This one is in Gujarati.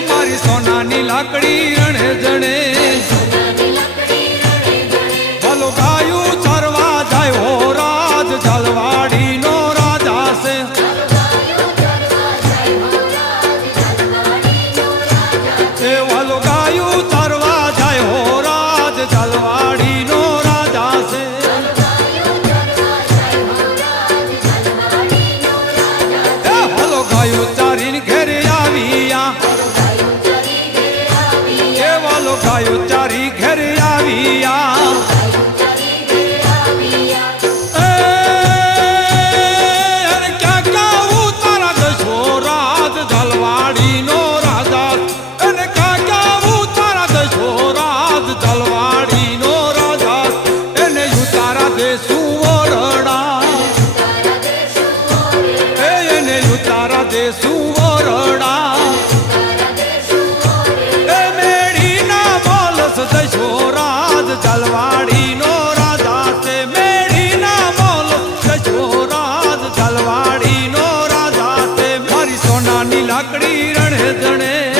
મારી સોનાની લાકડી રણે જણે ભલો ગાયું ચરવા જાય હો રાજ જલવાડીનો રાજા છે એ ભલો ગાયું ચરવા જાય હો રાજ જલવાડીનો રાજા છે એ ભલો ગાયું ચારીને ઘેરે આવ્યા એ ભલો ગાયું ચારી ઘેરે આવ્યા જલવાડીનો રાજા છે મેડીના બોલ જજો રાજ જલવાડીનો રાજા છે મારી સોનાની લાકડી રણે જણે